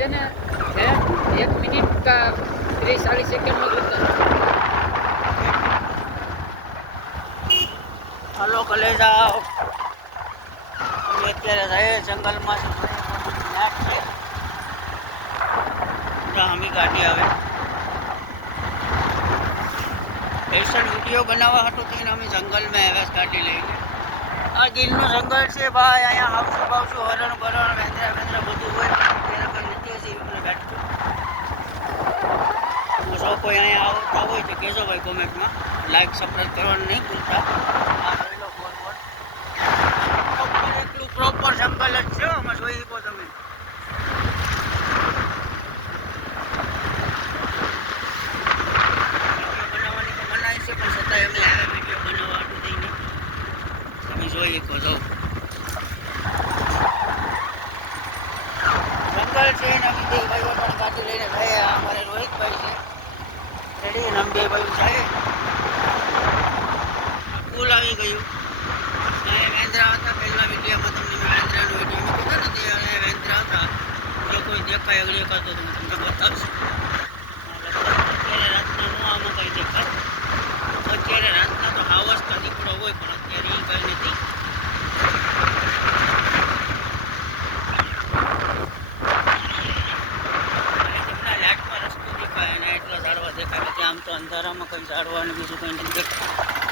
છે ને 1 મિનિટ કા 30-40 સેકન્ડમાં ઉતર. હાલો કલેજા, અમે અત્યારે રહે જંગલમાં છે. હમી ગાડી આવે ફેશન વિડીયો બનાવવા હતું તેને અમે જંગલમાં આવ્યા ગાડી લઈને. આ ગીરનું જંગલ છે ભાઈ, અહીંયા હાવસું બાવસું હરણ બરણ વેંદરા વેંદરા બધું હોય. જો કોઈ અહીંયા આવતા હોય તો કહેજો ભાઈ કોમેન્ટમાં. લાઈક સબસ્ક્રાઈબ કરવાનું નહીં ભૂલતા. આ જોઈ લો બોલ એટલું પ્રોપર જંગલ જ છે. આમાં જોઈ શકો તમે. બનાવવાની તો મનાય છે પણ છતાંય અમે આ વિડીયો બનાવવા હાટું થઈને તમે જોઈ શકો છો. જંગલ છે ને અમે બે ભાઈઓ પણ ગાડી લઈને ગયા. અમારે રોહિતભાઈ છે રેડી અને અમે બે ભાઈઓ જાય. પુલ આવી ગયું. વેંદરા હતા પહેલા વિડીયોમાં તમને મેં વેંદરાનો વિડીયો કીધો ને ત્યારે વેંદરા હતા. જો કોઈ દેખાય અગડી કરતો તો તમને બતાવશે. અત્યારે રાતના નો આમાં કંઈ દેખાય. અત્યારે રાતના તો હાવસતા દીકરો હોય પણ અત્યારે એ કંઈ નથી. લાઇટમાં રસ્તો દેખાય અને એટલા ઝાડવા દેખાય. આમ તો અંધારામાં કંઈ ઝાડવા અને બીજું કંઈ નથી દેખાય.